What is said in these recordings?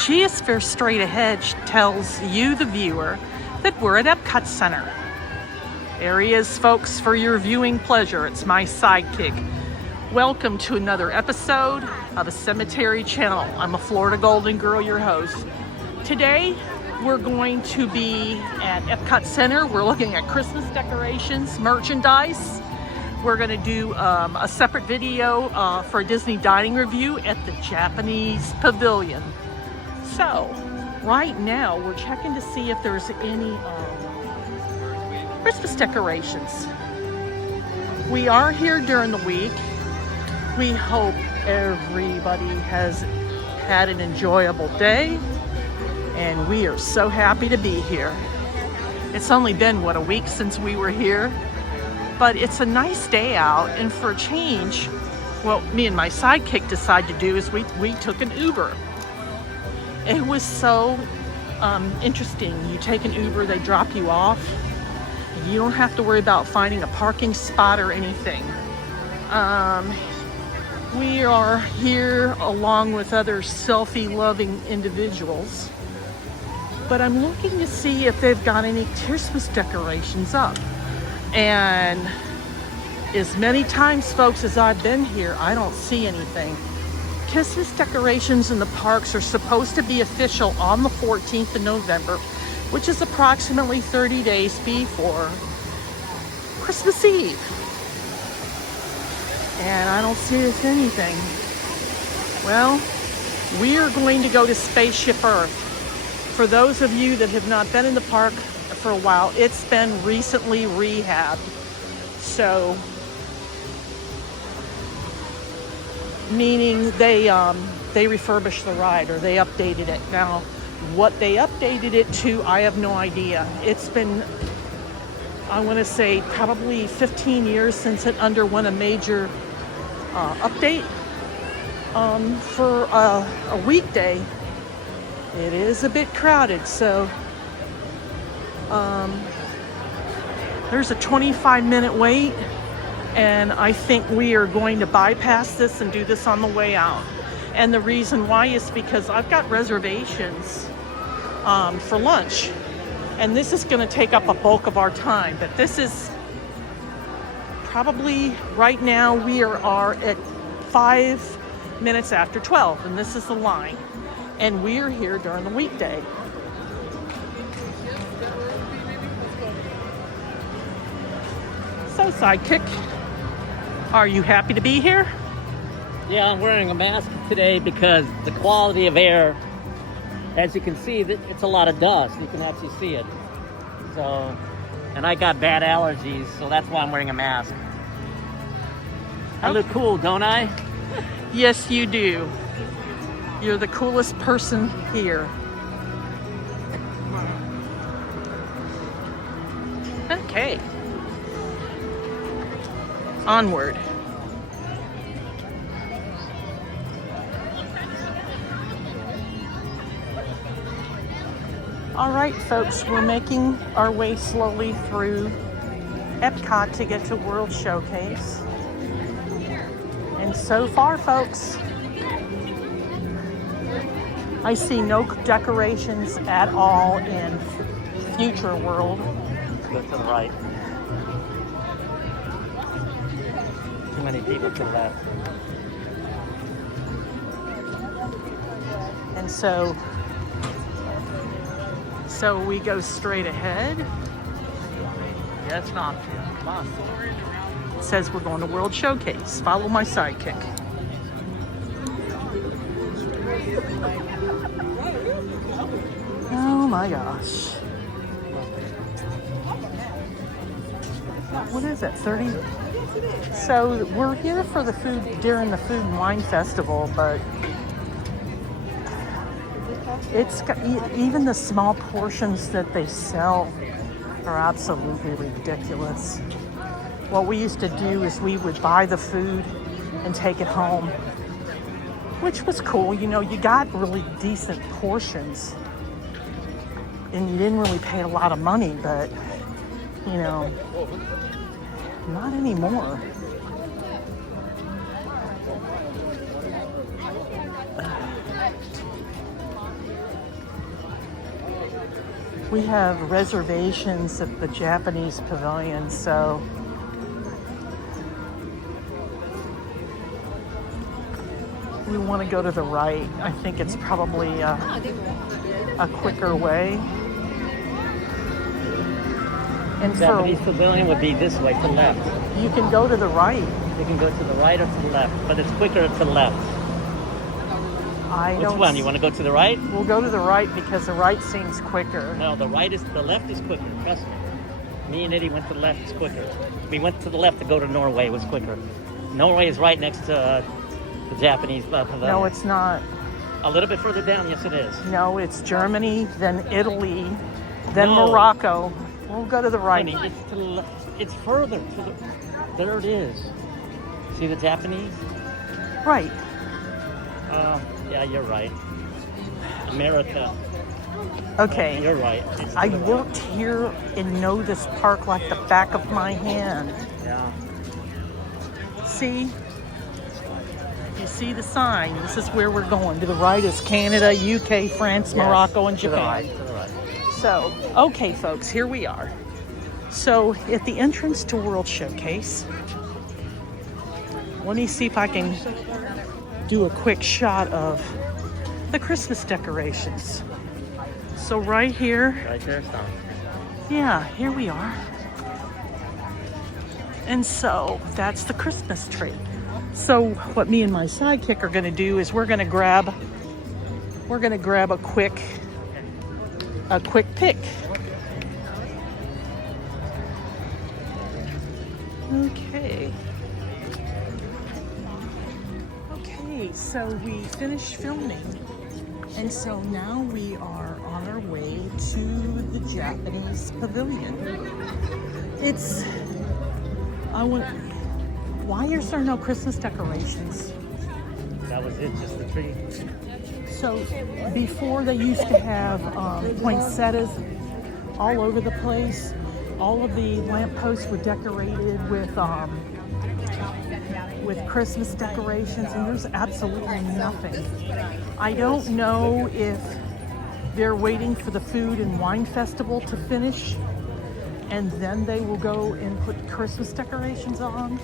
Geosphere straight ahead tells you, the viewer, that we're at EPCOT Center. Areas, folks, for your viewing pleasure. It's my sidekick. Welcome to another episode of a Cemetery Channel. I'm a Florida Golden Girl, your host. Today, we're going to be at EPCOT Center. We're looking at Christmas decorations, merchandise. We're going to do a separate video for a Disney dining review at the Japanese Pavilion. So, right now, we're checking to see if there's any Christmas decorations. We are here during the week. We hope everybody has had an enjoyable day, and we are so happy to be here. It's only been, a week since we were here, but it's a nice day out, and for a change, what me and my sidekick decided to do is we took an Uber. It was so interesting. You take an Uber, they drop you off. You don't have to worry about finding a parking spot or anything. We are here along with other selfie-loving individuals, but I'm looking to see if they've got any Christmas decorations up. And as many times, folks, as I've been here, I don't see anything. Christmas decorations in the parks are supposed to be official on the 14th of November, which is approximately 30 days before Christmas Eve. And I don't see anything. Well, we are going to go to Spaceship Earth. For those of you that have not been in the park for a while, it's been recently rehabbed. So, meaning they refurbished the ride, or they updated it. Now, what they updated it to, I have no idea. It's been, I want to say, probably 15 years since it underwent a major update. For a weekday, it is a bit crowded, so there's a 25-minute wait, and I think we are going to bypass this and do this on the way out. And the reason why is because I've got reservations for lunch, and this is going to take up a bulk of our time. But this is probably, right now, we are at 5 minutes after 12, and this is the line. And we are here during the weekday. So, sidekick, are you happy to be here? Yeah, I'm wearing a mask today because the quality of air, as you can see, it's a lot of dust. You can actually see it. So, and I got bad allergies, so that's why I'm wearing a mask. I look cool, don't I? Yes, you do. You're the coolest person here. Okay. Onward. All right, folks, we're making our way slowly through EPCOT to get to World Showcase. And so far, folks, I see no decorations at all in Future World. Go to the right. Too many people to the left. And so we go straight ahead. Yeah, it's not. Come on. It says we're going to World Showcase. Follow my sidekick. Oh my gosh. What is it, 30? So we're here for the food during the Food and Wine Festival, but it's got, even the small portions that they sell are absolutely ridiculous. What we used to do is we would buy the food and take it home, which was cool. You know, you got really decent portions and you didn't really pay a lot of money, but, you know, not anymore. We have reservations at the Japanese pavilion, so we want to go to the right. I think it's probably a quicker way. And Japanese pavilion would be this way, to the left. you can go to the right. You can go to the right or to the left, but it's quicker to the left. Which one? You want to go to the right? We'll go to the right because the right seems quicker. No, the left is quicker. Trust me. Me and Eddie went to the left. It's quicker. We went to the left to go to Norway. It was quicker. Norway is right next to the Japanese pavilion. No, it's not. A little bit further down, yes, it is. No, it's Germany, then Italy, then No. Morocco. We'll go to the right. Honey, it's to the left. It's further to the. There it is. See the Japanese? Right. Yeah, you're right. America. Okay. You're right. I worked here and know this park like the back of my hand. Yeah. See? You see the sign. This is where we're going. To the right is Canada, UK, France, Morocco, and Japan. To the right. So, okay, folks, here we are. So, at the entrance to World Showcase, let me see if I can do a quick shot of the Christmas decorations. So right here, Right there, stop. yeah, here we are. And so that's the Christmas tree. So what me and my sidekick are gonna do is we're gonna grab a quick pick. Okay. Okay, so we finished filming, and so now we are on our way to the Japanese pavilion. Why is there no Christmas decorations? That was it, just the tree. So before they used to have poinsettias all over the place. All of the lampposts were decorated with Christmas decorations, and there's absolutely nothing. I don't know if they're waiting for the Food and Wine Festival to finish, and then they will go and put Christmas decorations on,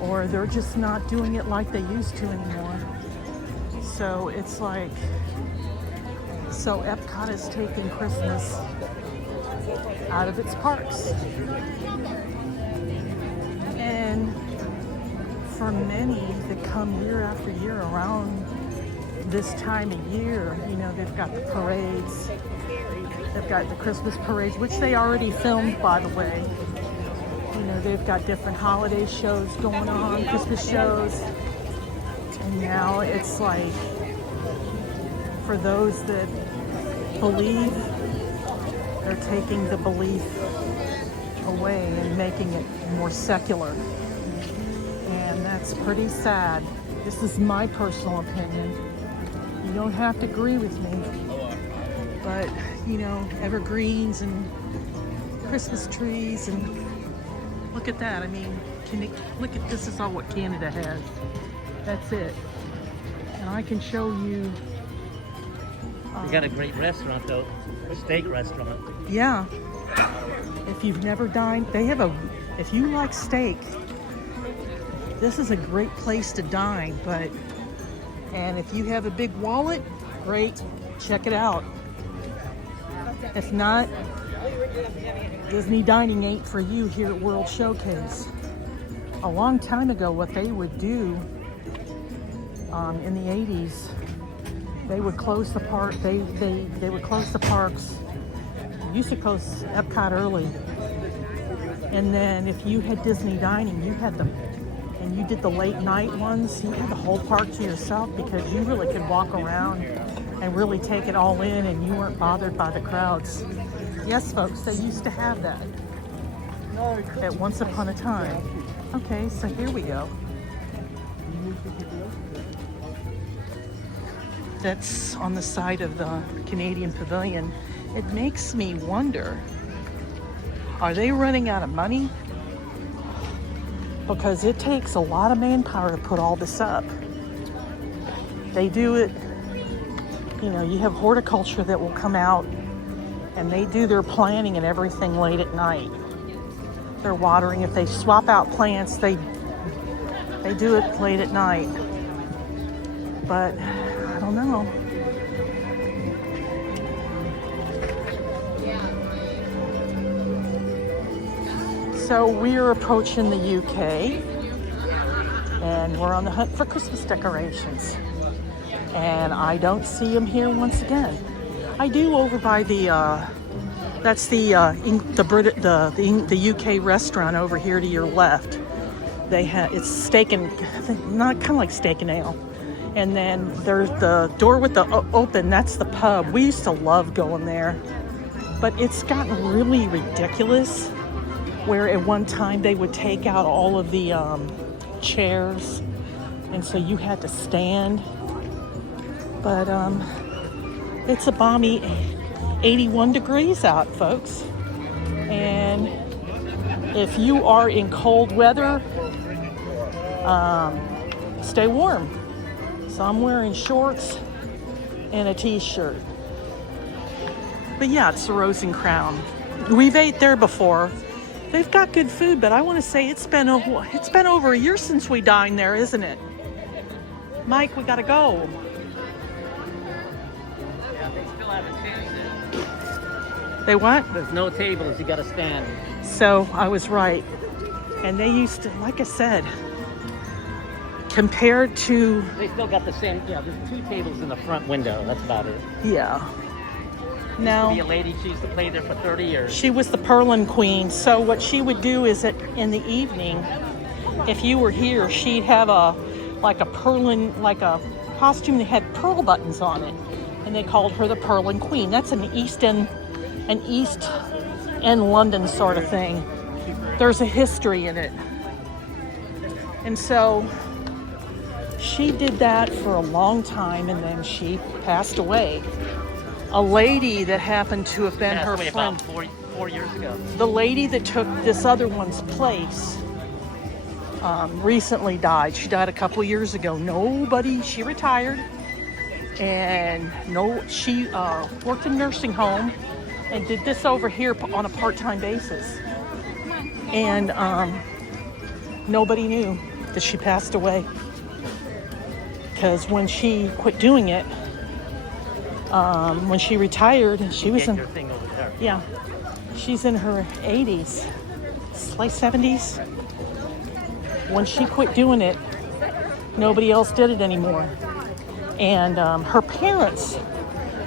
or they're just not doing it like they used to anymore. So it's like, so EPCOT is taking Christmas out of its parks. And for many that come year after year around this time of year, you know, they've got the parades, they've got the Christmas parades, which they already filmed, by the way. You know, they've got different holiday shows going on, Christmas shows. And now it's like, for those that believe, they're taking the belief away and making it more secular. And that's pretty sad. This is my personal opinion. You don't have to agree with me. But, you know, evergreens and Christmas trees, and look at that. I mean, look at this is all what Canada has. That's it. And I can show you. We got a great restaurant though, a steak restaurant. Yeah. If you've never dined, if you like steak, this is a great place to dine, and if you have a big wallet, great, check it out. If not, Disney dining ain't for you here at World Showcase. A long time ago, what they would do in the 80s, they would close the park. They would close the parks. They used to close EPCOT early, and then if you had Disney dining, and you did the late night ones, you had the whole park to yourself because you really could walk around and really take it all in, and you weren't bothered by the crowds. Yes, folks, they used to have that at once upon a time. Okay, so here we go. That's on the side of the Canadian Pavilion. It makes me wonder, are they running out of money? Because it takes a lot of manpower to put all this up. They do it, you know, you have horticulture that will come out And they do their planting and everything late at night. They're watering. If they swap out plants, they do it late at night. But I don't know. So we're approaching the UK, and we're on the hunt for Christmas decorations. And I don't see them here once again. I do over by the that's the UK restaurant over here to your left. They have it's steak and not kind of like steak and ale. And then there's the door with the open. That's the pub. We used to love going there, but it's gotten really ridiculous. Where at one time they would take out all of the chairs, and so you had to stand. But it's a balmy 81 degrees out, folks. And if you are in cold weather, stay warm. So I'm wearing shorts and a t-shirt. But yeah, it's the Rose and Crown. We've ate there before. They've got good food, but I want to say it's been over a year since we dined there, isn't it? Mike, we gotta go. Yeah, they still haven't changed it. They what? There's no tables, you gotta stand. So I was right. And they used to, like I said, compared to... They still got the same, yeah, there's 2 tables in the front window, that's about it. Yeah. Now, Used to be a lady, she used to play there for 30 years. She was the Pearlin Queen. So what she would do is that in the evening, if you were here, she'd have a Pearlin, like a costume that had pearl buttons on it. And they called her the Pearlin Queen. That's an East End London sort of thing. There's a history in it. And so she did that for a long time, and then she passed away. A lady that happened to have been her friend. About 4 years ago. The lady that took this other one's place recently died. She died a couple years ago. She retired, and she worked in a nursing home and did this over here on a part-time basis. And nobody knew that she passed away, because when she quit doing it, when she retired, she was in, yeah, she's in her 80s, late 70s. When she quit doing it, nobody else did it anymore. And her parents,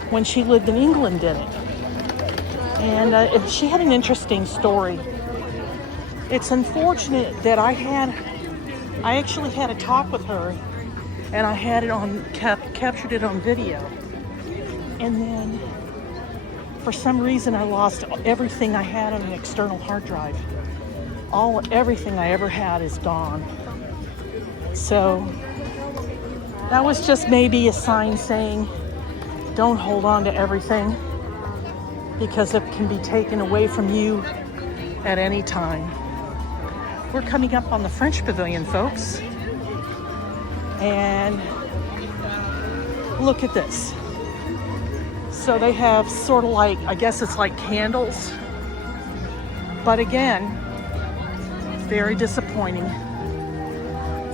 when she lived in England, did it. And she had an interesting story. It's unfortunate that I actually had a talk with her, and I had it captured it on video. And then, for some reason, I lost everything I had on an external hard drive. Everything I ever had is gone. So, that was just maybe a sign saying, don't hold on to everything, because it can be taken away from you at any time. We're coming up on the French Pavilion, folks. And look at this. So they have sort of like, I guess it's like candles. But again, very disappointing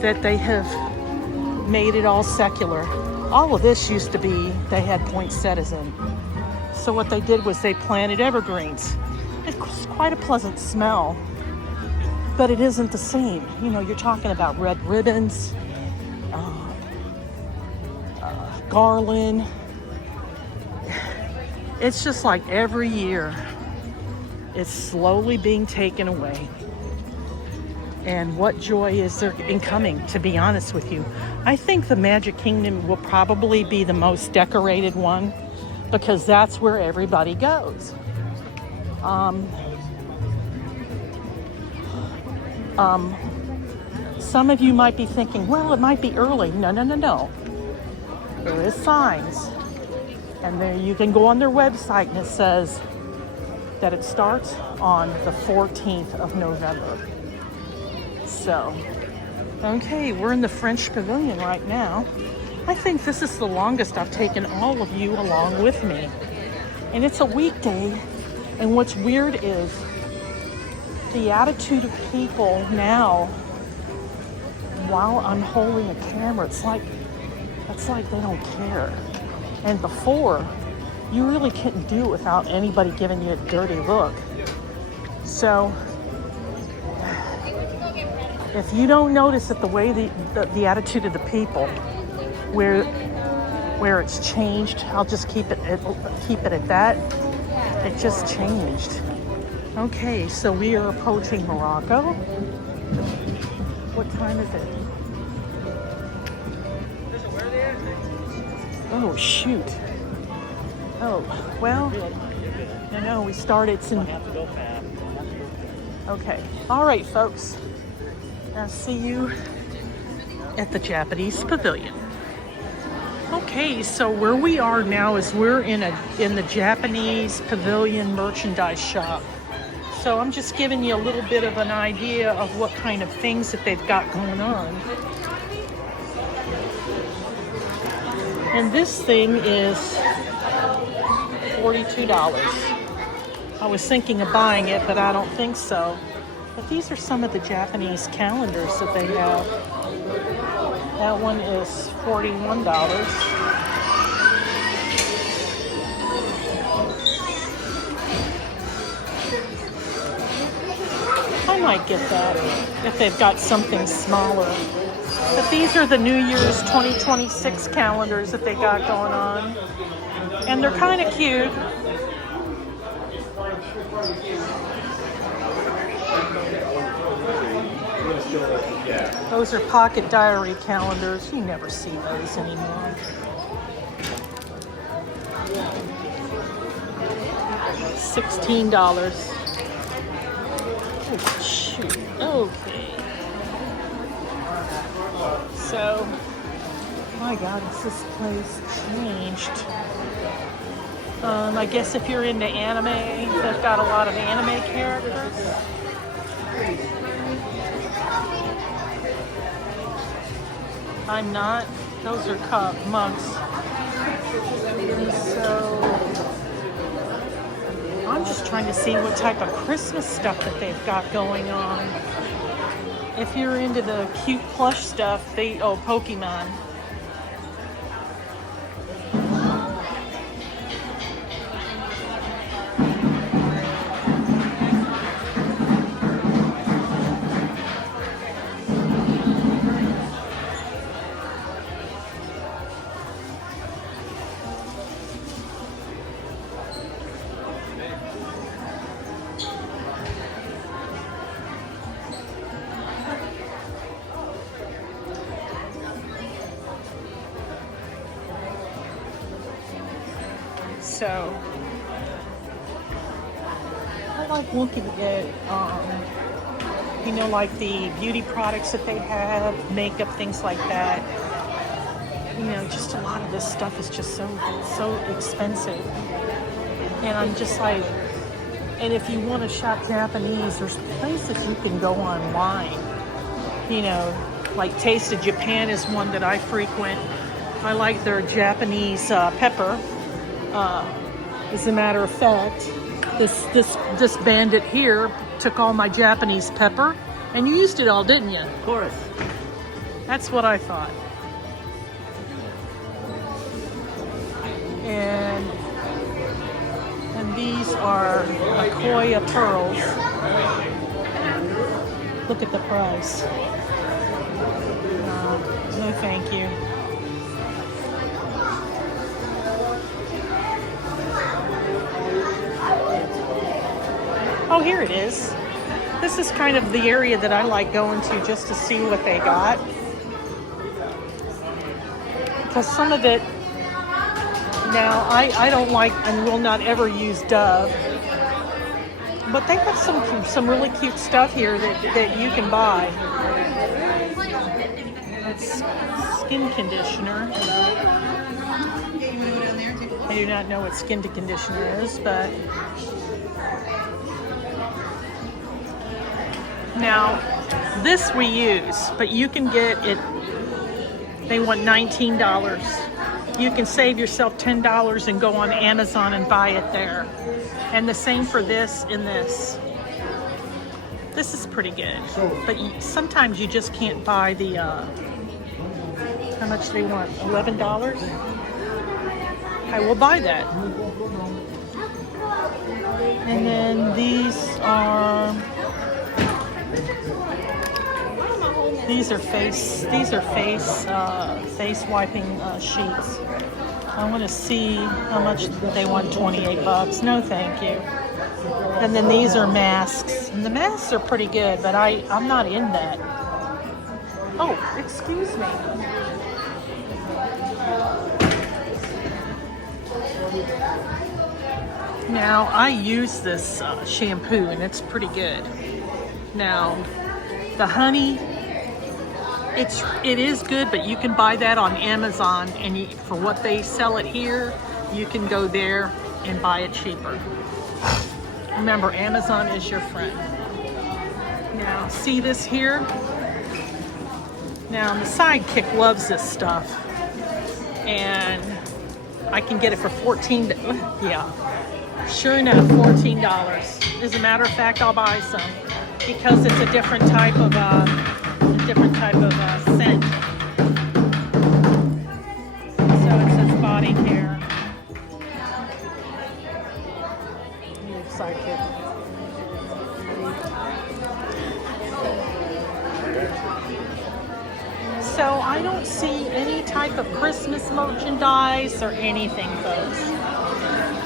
that they have made it all secular. All of this used to be, they had poinsettias in. So what they did was they planted evergreens. It's quite a pleasant smell, but it isn't the same. You know, you're talking about red ribbons, garland. It's just like every year, it's slowly being taken away. And what joy is there in coming, to be honest with you? I think the Magic Kingdom will probably be the most decorated one, because that's where everybody goes. Some of you might be thinking, well, it might be early. No. There is signs. And there you can go on their website, and it says that it starts on the 14th of November. So, okay, we're in the French Pavilion right now. I think this is the longest I've taken all of you along with me. And it's a weekday. And what's weird is the attitude of people now while I'm holding a camera. It's like they don't care. And before, you really couldn't do it without anybody giving you a dirty look. So if you don't notice that the way the attitude of the people, where it's changed, I'll just keep it at that. It just changed. Okay, so we are approaching Morocco. What time is it? Oh shoot. Oh, well, no, we started some. Okay, all right, folks. I'll see you at the Japanese pavilion. Okay, so where we are now is we're in the Japanese pavilion merchandise shop. So I'm just giving you a little bit of an idea of what kind of things that they've got going on. And this thing is $42. I was thinking of buying it, but I don't think so. But these are some of the Japanese calendars that they have. That one is $41. I might get that if they've got something smaller. But these are the New Year's 2026 calendars that they got going on. And they're kind of cute. Those are pocket diary calendars. You never see those anymore. $16. Oh, shoot. Okay. So, my God, has this place changed? I guess if you're into anime, they've got a lot of anime characters. I'm not. Those are cup mugs. So I'm just trying to see what type of Christmas stuff that they've got going on. If you're into the cute plush stuff, Pokemon. So I like looking at, like the beauty products that they have, makeup, things like that. Just a lot of this stuff is just so expensive. And I'm just like, and if you want to shop Japanese, there's places you can go online. Like Taste of Japan is one that I frequent. I like their Japanese pepper. As a matter of fact, this bandit here took all my Japanese pepper, and you used it all, didn't you? Of course. That's what I thought. And these are Akoya pearls. Look at the price. No, thank you. Oh, here it is. This is kind of the area that I like going to just to see what they got. Because some of it, now I don't like and will not ever use Dove. But they have some really cute stuff here that you can buy. It's skin conditioner. I do not know what skin conditioner is, but now this we use, but you can get it. They want $19. You can save yourself $10 and go on Amazon and buy it there. And the same for this and this. This is pretty good. But sometimes you just can't buy the, how much they want? $11? I will buy that. And then these are face wiping sheets. I want to see how much they want. 28 bucks. No, thank you. And then these are masks, and the masks are pretty good, but I'm not in that. Oh, excuse me. Now, I use this shampoo, and it's pretty good. Now, the honey, it is good, but you can buy that on Amazon, and for what they sell it here, you can go there and buy it cheaper. Remember, Amazon is your friend. Now, see this here? Now, the sidekick loves this stuff, and I can get it for $14. Yeah, sure enough, $14. As a matter of fact, I'll buy some because it's a different type of scent. So it says body care. Sidekick. So I don't see any type of Christmas merchandise or anything, folks.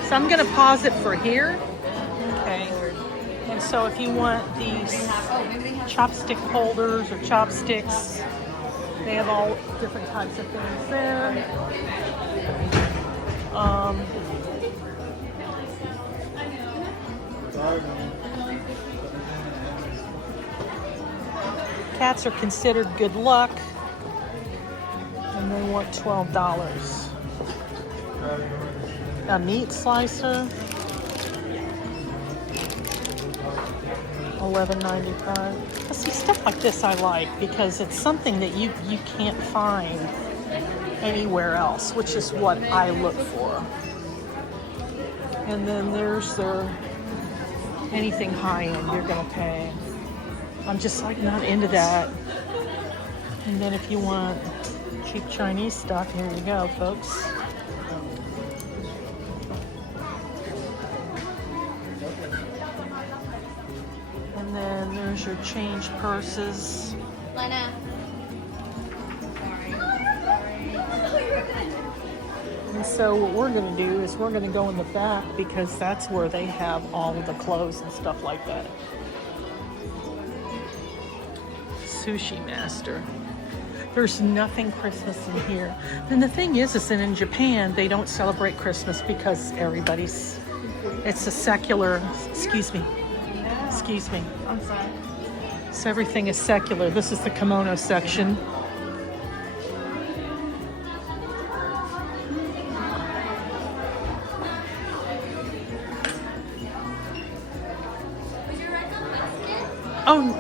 So I'm going to pause it for here. Okay. And so if you want these chopstick holders or chopsticks, they have all different types of things there. Cats are considered good luck, and they want $12. A meat slicer, $11.95. See, stuff like this I like because it's something that you can't find anywhere else, which is what I look for. And then there's their anything high end you're gonna pay. I'm just like not into that. And then if you want cheap Chinese stuff, here you go, folks. And then there's your change purses. Buena. And so what we're going to do is we're going to go in the back because that's where they have all of the clothes and stuff like that. Sushi Master. There's nothing Christmas in here. And the thing is that in Japan, they don't celebrate Christmas because it's a secular, excuse me. I'm sorry. So everything is secular. This is the kimono section. Oh.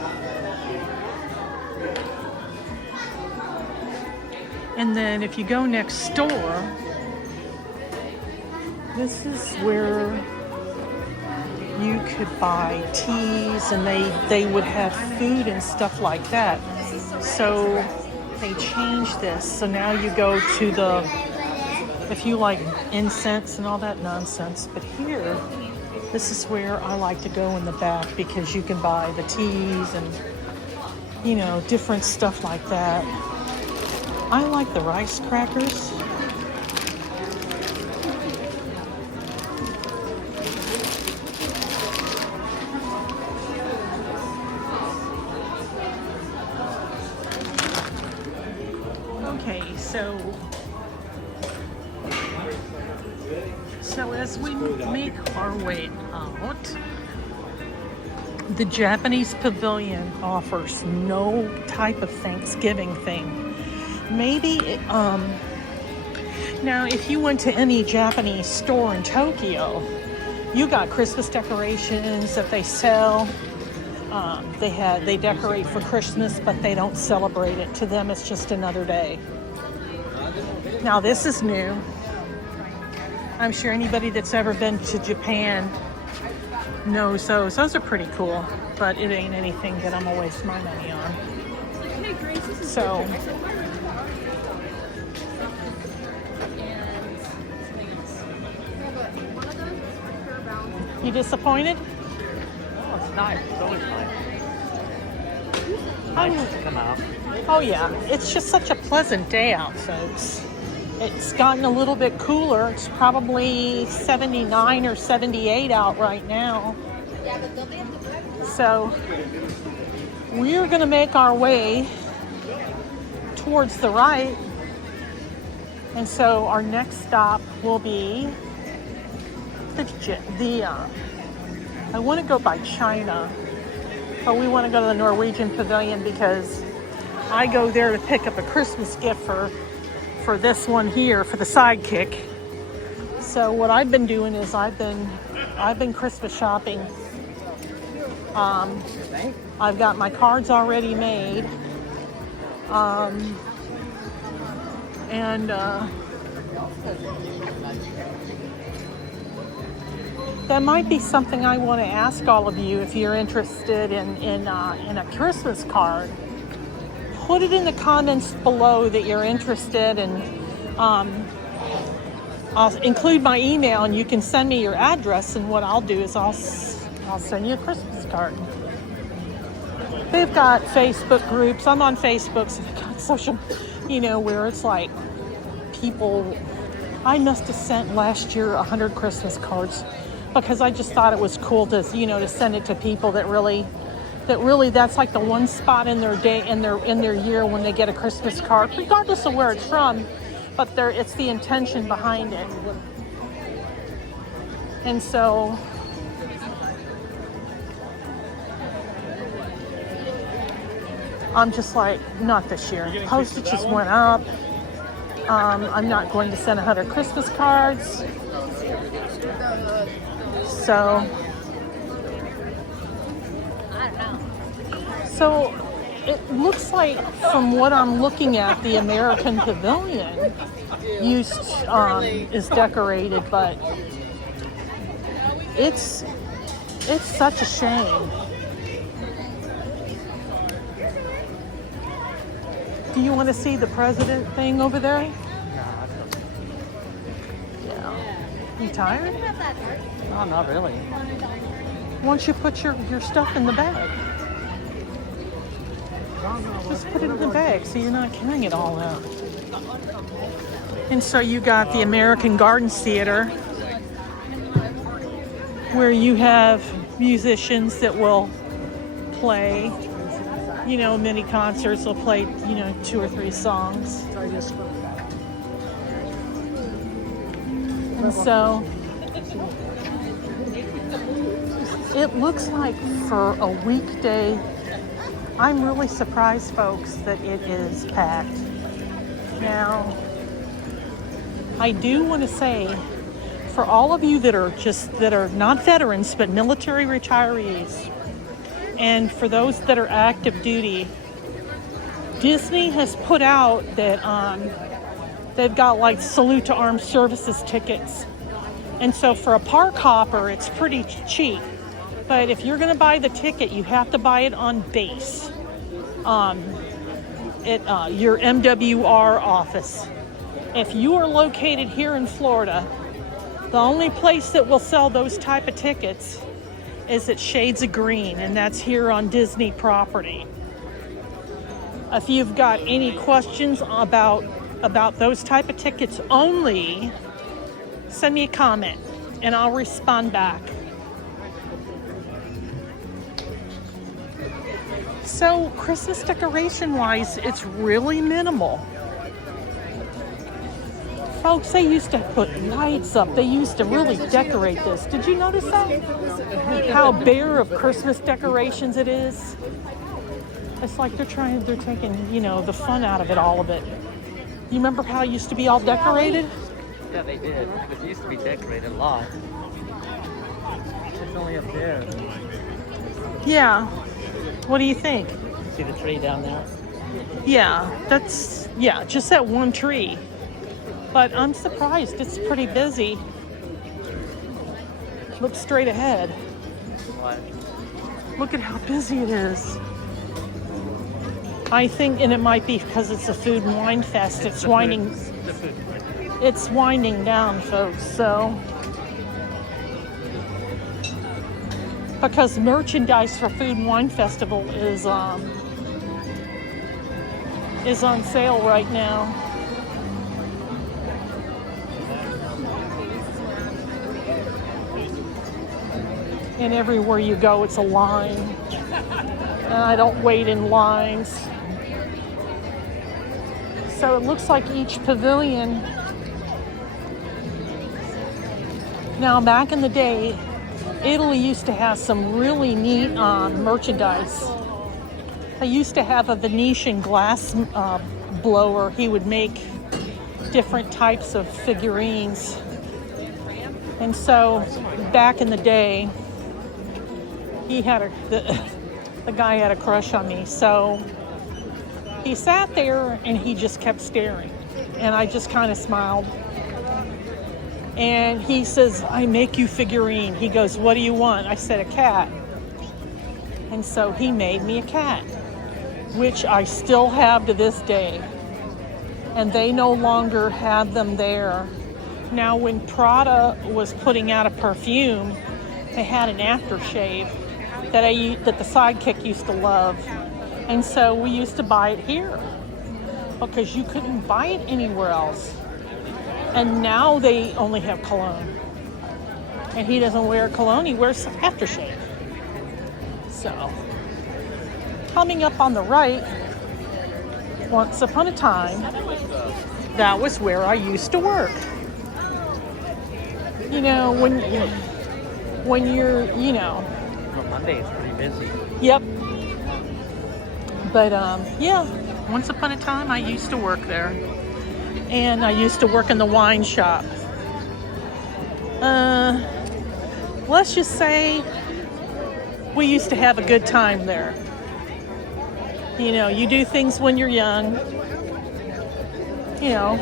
And then if you go next door, this is where you could buy teas, and they would have food and stuff like that. So they changed this. So now you go to if you like incense and all that nonsense. But here, this is where I like to go in the back because you can buy the teas and, different stuff like that. I like the rice crackers. Okay, so as we make our way out, the Japanese pavilion offers no type of Thanksgiving thing. Maybe, now if you went to any Japanese store in Tokyo, you got Christmas decorations that they sell. They decorate for Christmas, but they don't celebrate it. To them, it's just another day. Now this is new. I'm sure anybody that's ever been to Japan knows those. Those are pretty cool, but it ain't anything that I'm gonna waste my money on. So, you disappointed? Oh, it's nice. It's always nice. Nice to come out. Oh yeah, it's just such a pleasant day out, folks. It's gotten a little bit cooler. It's probably 79 or 78 out right now. So we're going to make our way towards the right. And so our next stop will be I want to go by China, but we want to go to the Norwegian Pavilion because I go there to pick up a Christmas gift for this one here, for the sidekick. So what I've been doing is I've been Christmas shopping. I've got my cards already made. That might be something I want to ask all of you if you're interested in a Christmas card. Put it in the comments below that you're interested, and I'll include my email, and you can send me your address. And what I'll do is I'll send you a Christmas card. They've got Facebook groups. I'm on Facebook, so they've got social, where it's like people. I must have sent last year 100 Christmas cards because I just thought it was cool to send it to people that really that's like the one spot in their day in their year when they get a Christmas card, regardless of where it's from, but it's the intention behind it. And so I'm just like, not this year. Postage just went up. I'm not going to send 100 Christmas cards. So it looks like, from what I'm looking at, the American Pavilion is decorated, but it's such a shame. Do you want to see the president thing over there? Yeah. You tired? No, not really. Why don't you put your stuff in the bag? Just put it in the bag so you're not carrying it all out. And so you got the American Gardens Theater, where you have musicians that will play, mini concerts. Will play, 2 or 3 songs. And so it looks like for a weekday, I'm really surprised, folks, that it is packed. Now, I do want to say, for all of you that are not veterans, but military retirees, and for those that are active duty, Disney has put out that they've got like Salute to Armed Services tickets. And so for a park hopper, it's pretty cheap. But if you're going to buy the ticket, you have to buy it on base at your MWR office. If you are located here in Florida, the only place that will sell those type of tickets is at Shades of Green, and that's here on Disney property. If you've got any questions about those type of tickets only, send me a comment and I'll respond back. So Christmas decoration wise, it's really minimal. Folks, they used to put lights up. They used to really decorate this. Did you notice that? How bare of Christmas decorations it is. It's like they're taking, the fun out of it, all of it. You remember how it used to be all decorated? Yeah, they did. It used to be decorated a lot. It's only up there. Yeah. What do you think? See the tree down there? Yeah, just that one tree. But I'm surprised. It's pretty busy. Look straight ahead. Look at how busy it is. I think, and it might be because it's a food and wine fest. It's winding down, folks. So, because merchandise for Food and Wine Festival is on sale right now. And everywhere you go, it's a line. And I don't wait in lines. So it looks like each pavilion. Now, back in the day, Italy used to have some really neat merchandise. They used to have a Venetian glass blower. He would make different types of figurines. And so, back in the day, the guy had a crush on me. So he sat there and he just kept staring. And I just kind of smiled. And he says, I make you figurine. He goes, what do you want? I said, a cat. And so he made me a cat, which I still have to this day. And they no longer have them there. Now, when Prada was putting out a perfume, they had an aftershave that the sidekick used to love. And so we used to buy it here because you couldn't buy it anywhere else. And now they only have cologne. And he doesn't wear cologne, he wears aftershave. So, coming up on the right, once upon a time, that was where I used to work. You know, when you're, you know. Well, Monday is pretty busy. Yep. But, yeah, once upon a time, I used to work there. And I used to work in the wine shop. Let's just say we used to have a good time there. You know, you do things when you're young, you know,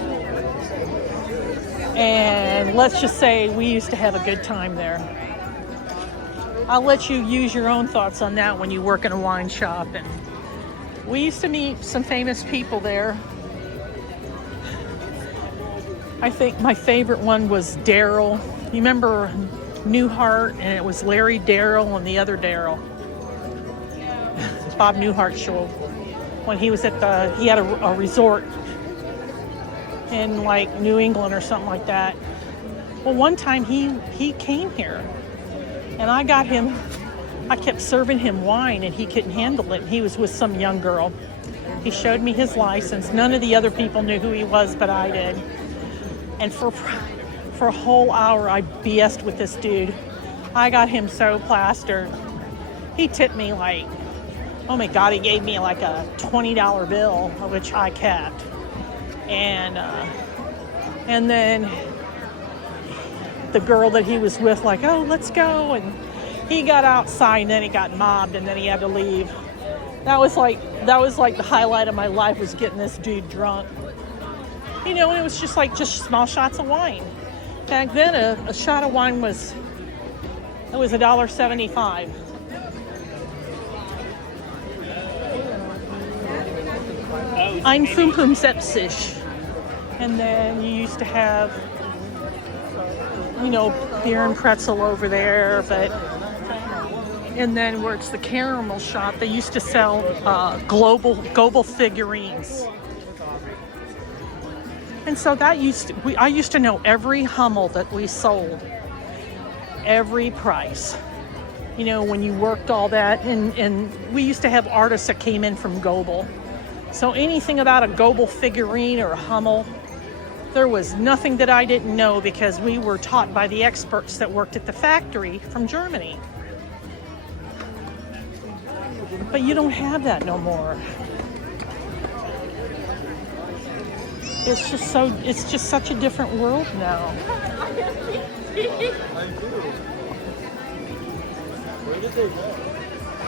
and let's just say we used to have a good time there. I'll let you use your own thoughts on that when you work in a wine shop. And we used to meet some famous people there. I think my favorite one was Daryl. You remember Newhart, and it was Larry Daryl and the other Daryl. Bob Newhart show. When he was he had a resort in like New England or something like that. Well, one time he came here, and I kept serving him wine, and he couldn't handle it. He was with some young girl. He showed me his license. None of the other people knew who he was, but I did. And for a whole hour, I BS'd with this dude. I got him so plastered. He tipped me like, oh my God, he gave me like a $20 bill, which I kept. And then the girl that he was with, like, oh, let's go. And he got outside, and then he got mobbed, and then he had to leave. That was like the highlight of my life, was getting this dude drunk. You know, and it was just small shots of wine. Back then, a shot of wine was $1.75. Ein 75. And then you used to have, you know, beer and pretzel over there, and then where it's the caramel shop, they used to sell global figurines. And so I used to know every Hummel that we sold, every price. You know, when you worked all that, and we used to have artists that came in from Goebel. So anything about a Goebel figurine or a Hummel, there was nothing that I didn't know, because we were taught by the experts that worked at the factory from Germany. But you don't have that no more. It's just such a different world now.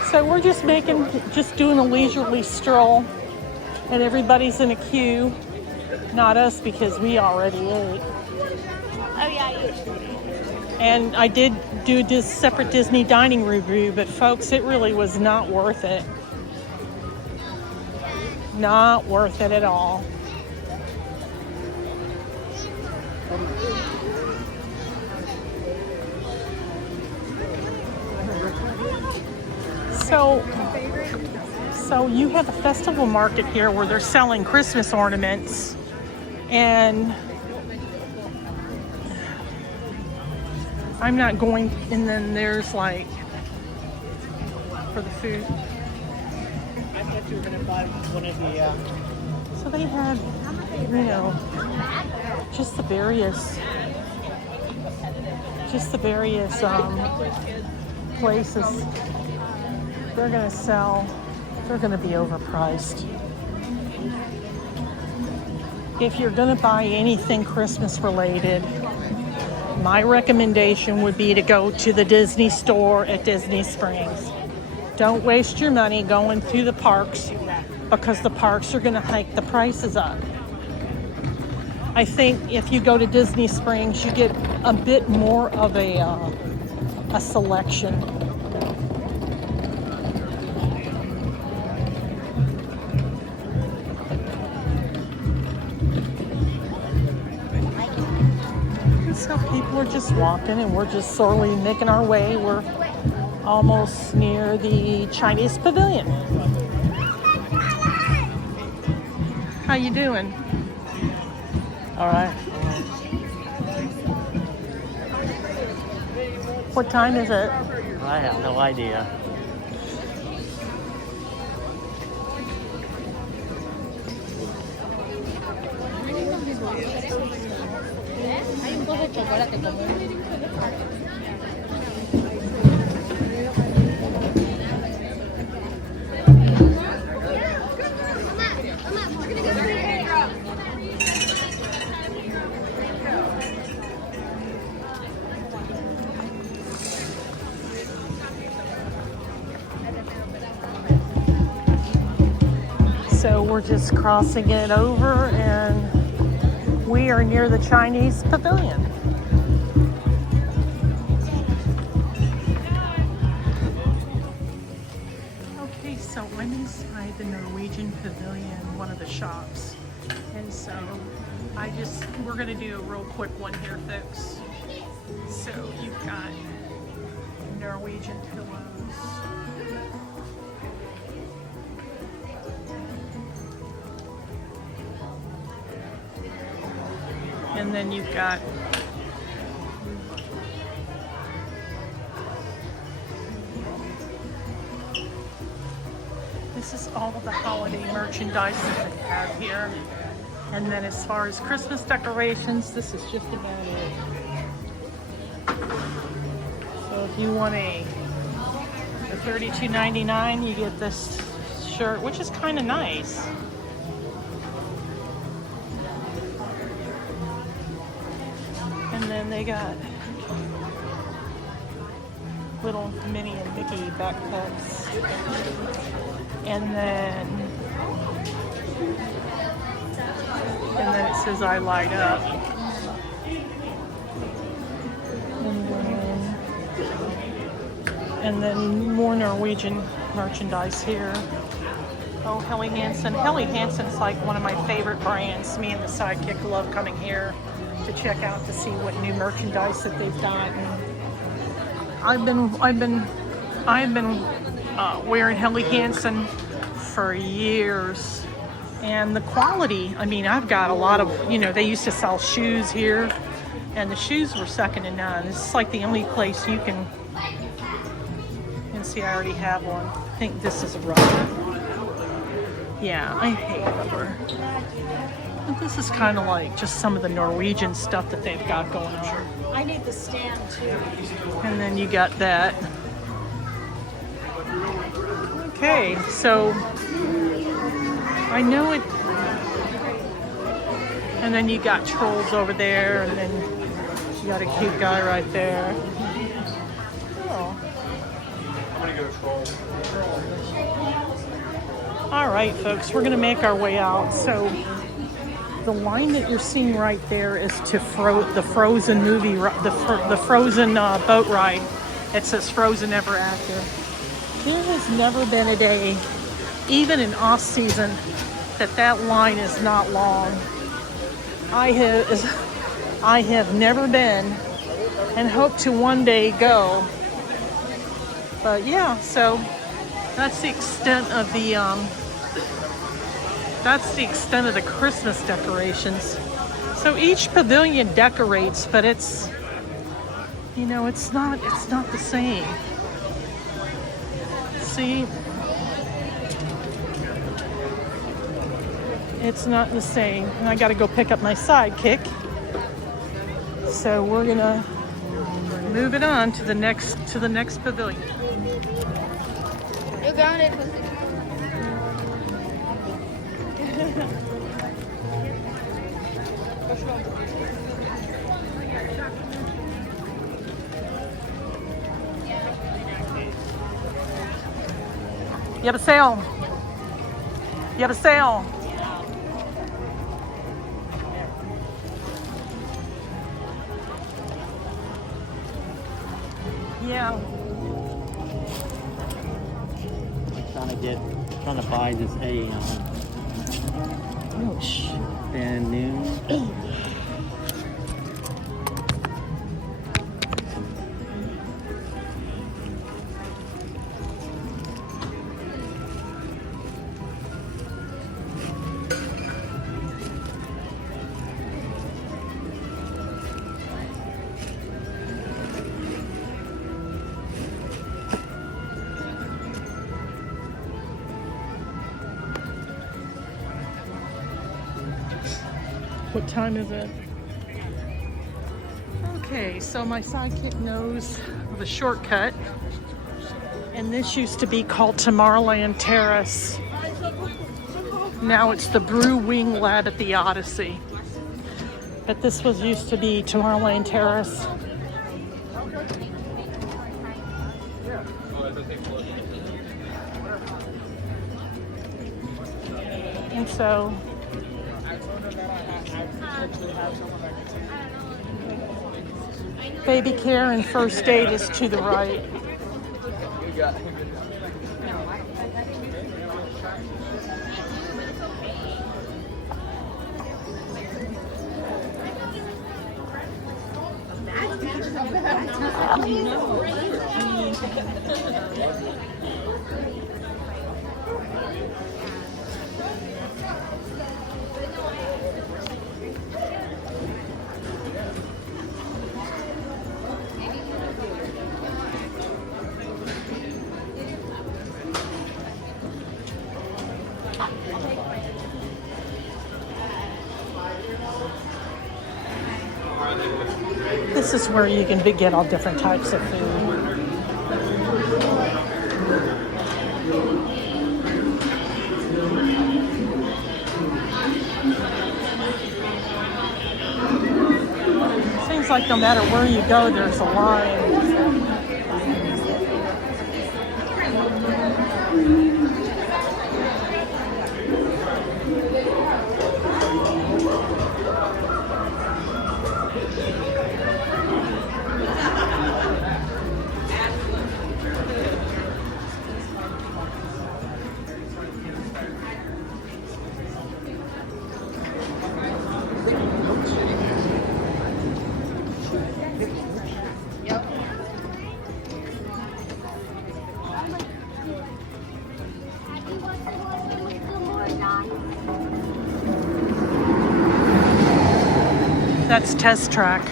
So we're just doing a leisurely stroll, and everybody's in a queue. Not us, because we already ate. Oh yeah, you. And I did do this separate Disney dining review, but folks, it really was not worth it. Not worth it at all. So you have a festival market here where they're selling Christmas ornaments, and I'm not going, and then there's like for the food. I thought you were going to buy one of the... So they have, you know, just the various places. They're going to sell, they're going to be overpriced. If you're going to buy anything Christmas related, my recommendation would be to go to the Disney store at Disney Springs. Don't waste your money going through the parks, because the parks are going to hike the prices up. I think if you go to Disney Springs, you get a bit more of a selection. And so people are just walking, and we're just slowly making our way. We're almost near the Chinese Pavilion. How you doing? All right. What time is it? I have no idea. Hay un poco de chocolate como. So we're just crossing it over, and we are near the Chinese Pavilion. Okay, so I'm inside the Norwegian Pavilion, one of the shops. And so we're gonna do a real quick one here, folks. So you've got Norwegian pillows. And then you've got this is all of the holiday merchandise that they have here. And then as far as Christmas decorations, this is just about it. So if you want a $32.99, you get this shirt, which is kind of nice. And then they got little Minnie and Mickey backpacks. And then it says I light up. And then more Norwegian merchandise here. Oh, Helly Hansen. Helly Hansen's like one of my favorite brands. Me and the sidekick love coming here to check out to see what new merchandise that they've got. And I've been wearing Helly Hansen for years, and the quality, I mean, I've got a lot of, they used to sell shoes here, and the shoes were second to none. It's like the only place you can see. I already have one. I think this is a rubber. Yeah, I hate rubber. But this is kind of like just some of the Norwegian stuff that they've got going on. I need the stand too. And then you got that. Okay, so I know it. And then you got trolls over there, and then you got a cute guy right there. Oh. I'm gonna go troll. All right, folks, we're gonna make our way out. So The line that you're seeing right there is to the Frozen movie, the Frozen boat ride. It says Frozen Ever After. There has never been a day, even in off season, that line is not long. I have never been, and hope to one day go. But yeah, so that's the extent of the Christmas decorations. So each pavilion decorates, but it's, you know, it's not the same. See? It's not the same. And I gotta go pick up my sidekick. So we're gonna move it on to the next pavilion. You got it. You have a sale. You have a sale. Yeah. Trying to buy this Ouch. brand new. What time is it? Okay, so my sidekick knows the shortcut. And this used to be called Tomorrowland Terrace. Now it's the Brew Wing Lab at the Odyssey. But this was used to be Tomorrowland Terrace. And so baby care and first aid is to the right. This is where you can get all different types of food. Seems like no matter where you go, there's a line. That's Test Track.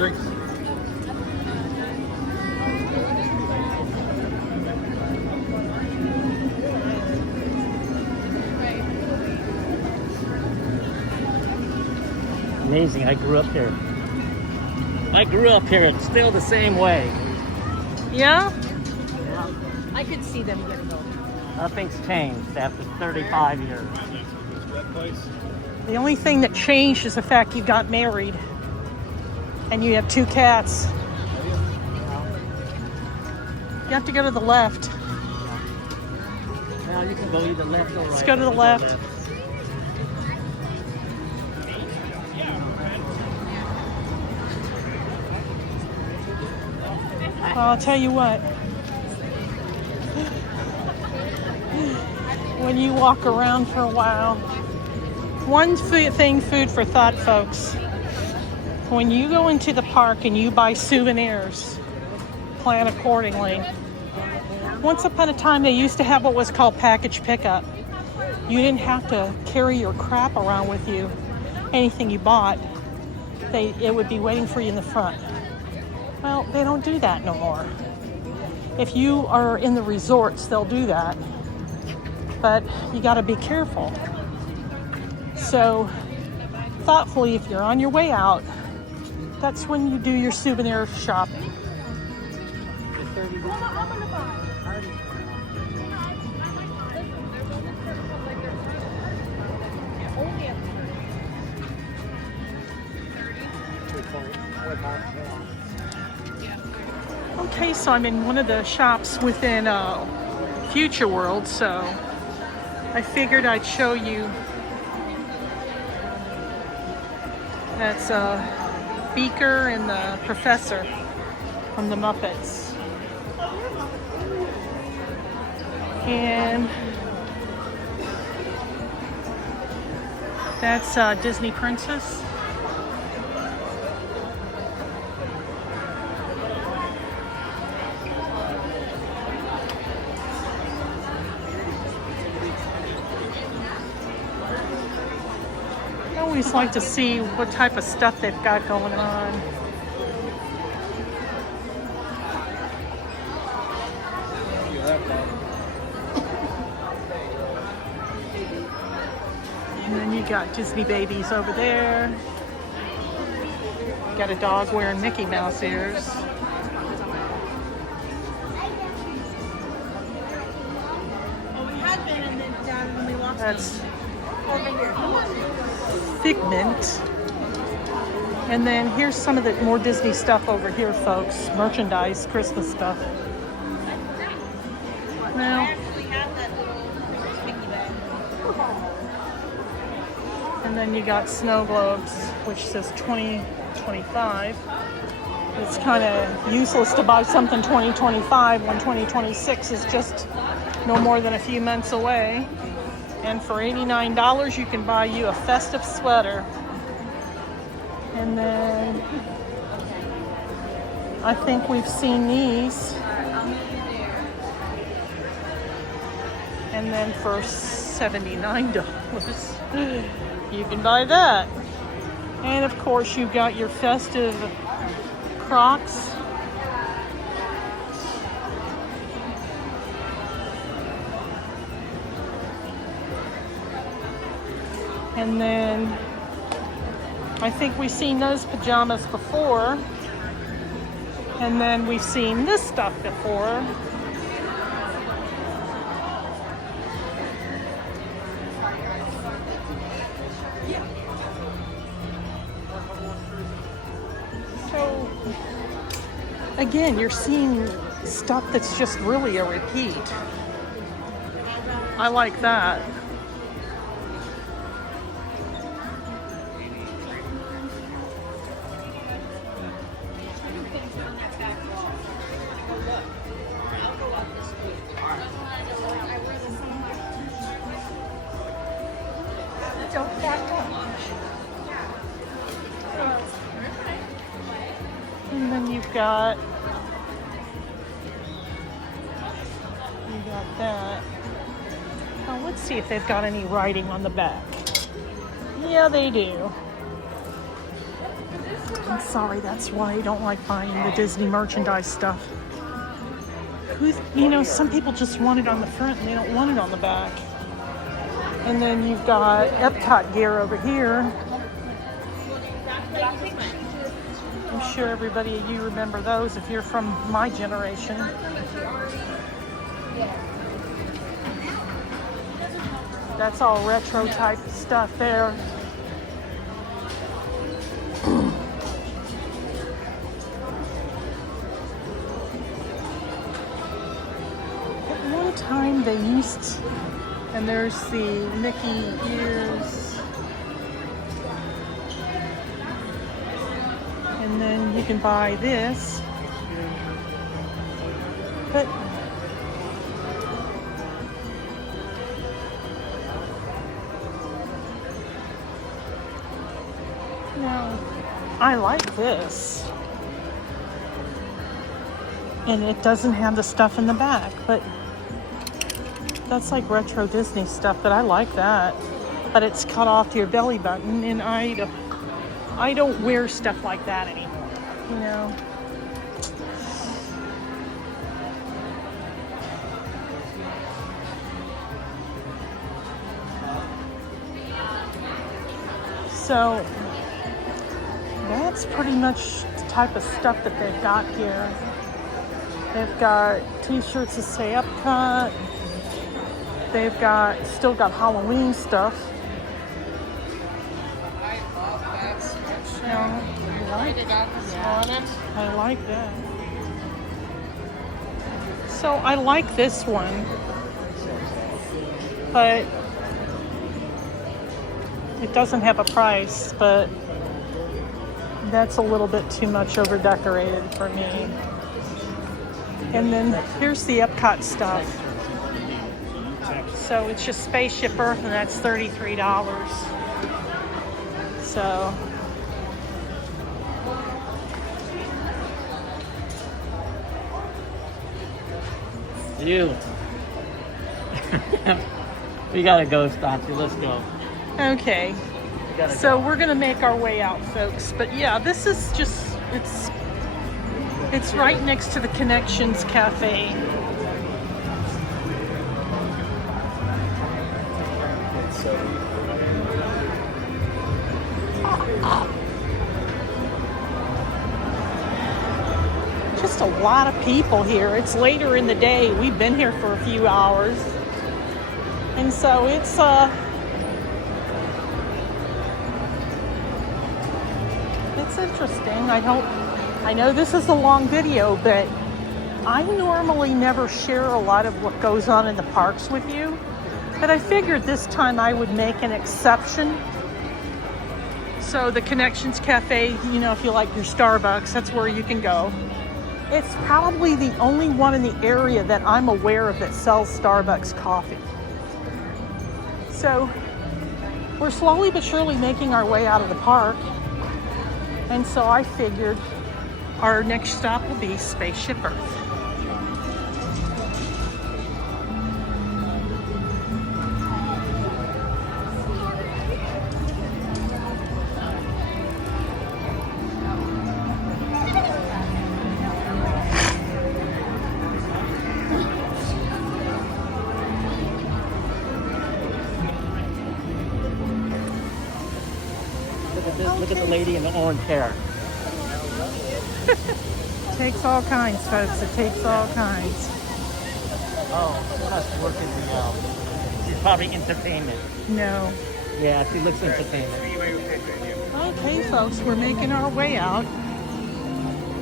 Drinks. Amazing, I grew up here. It's still the same way. Yeah? I could see them getting older. Nothing's changed after 35 years. The only thing that changed is the fact you got married and you have 2 cats. You have to go to the left. Now you can go either left or right. Let's go to the You left. Well, I'll tell you what. When you walk around for a while, one food for thought, folks. When you go into the park and you buy souvenirs, plan accordingly. Once upon a time, they used to have what was called package pickup. You didn't have to carry your crap around with you. Anything you bought, it would be waiting for you in the front. Well, they don't do that no more. If you are in the resorts, they'll do that. But you got to be careful. So, thoughtfully, if you're on your way out, that's when you do your souvenir shopping. Okay, so I'm in one of the shops within Future World, so I figured I'd show you. That's Beaker and the Professor from the Muppets. And that's Disney Princess. I always like to see what type of stuff they've got going on. And then you got Disney babies over there. Got a dog wearing Mickey Mouse ears. That's Figment. And then here's some of the more Disney stuff over here, folks. Merchandise, Christmas stuff. Now, and then you got snow globes, which says 2025. It's kind of useless to buy something 2025 when 2026 is just no more than a few months away. And for $89, you can buy you a festive sweater. And then I think we've seen these. And then for $79, you can buy that. And of course, you've got your festive Crocs. And then I think we've seen those pajamas before. And then we've seen this stuff before. So again, you're seeing stuff that's just really a repeat. I like that. And then you got that. Now let's see if they've got any writing on the back. Yeah, they do. I'm sorry, that's why I don't like buying the Disney merchandise stuff. Some people just want it on the front and they don't want it on the back. And then you've got EPCOT gear over here. I'm sure everybody of you remember those if you're from my generation. That's all retro type stuff there. At one time they used, and there's the Mickey ears. And then you can buy this. But now, I like this. And it doesn't have the stuff in the back, but that's like retro Disney stuff, but I like that. But it's cut off to your belly button, and I don't wear stuff like that anymore, So that's pretty much the type of stuff that they've got here. They've got t-shirts that say EPCOT. They've still got Halloween stuff. I like that. So I like this one, but it doesn't have a price, but that's a little bit too much over decorated for me. And then here's the EPCOT stuff. So it's just Spaceship Earth, and that's $33. So You. We gotta go, Stancy. Let's go. okay. So we're gonna make our way out, folks. But yeah, this is just it's right next to the Connections Cafe. Just a lot of people here. It's later in the day. We've been here for a few hours. And so it's interesting. I know this is a long video, but I normally never share a lot of what goes on in the parks with you. But I figured this time I would make an exception. So the Connections Cafe, if you like your Starbucks, that's where you can go. It's probably the only one in the area that I'm aware of that sells Starbucks coffee. So we're slowly but surely making our way out of the park. And so I figured our next stop will be Spaceship Earth. Look at the lady in the orange hair. Takes all kinds, folks. It takes all kinds. Oh, she must work in the, she's probably entertainment. No. Yeah, she looks entertainment. Okay, folks, we're making our way out.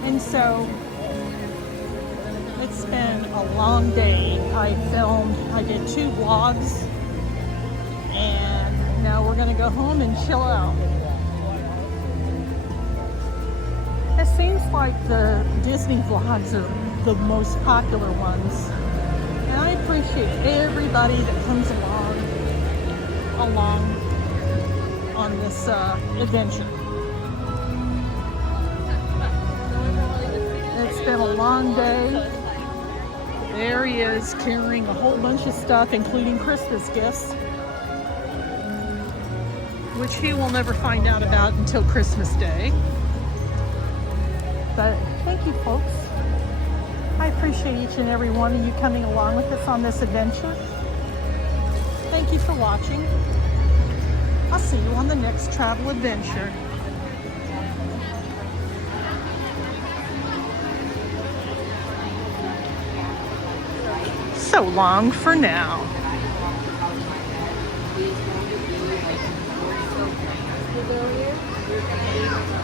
And so it's been a long day. I did 2 vlogs, and now we're gonna go home and chill out. It seems like the Disney vlogs are the most popular ones. And I appreciate everybody that comes along on this adventure. It's been a long day. There he is carrying a whole bunch of stuff, including Christmas gifts, which he will never find out about until Christmas Day. But thank you, folks. I appreciate each and every one of you coming along with us on this adventure. Thank you for watching. I'll see you on the next travel adventure. So long for now. You go here.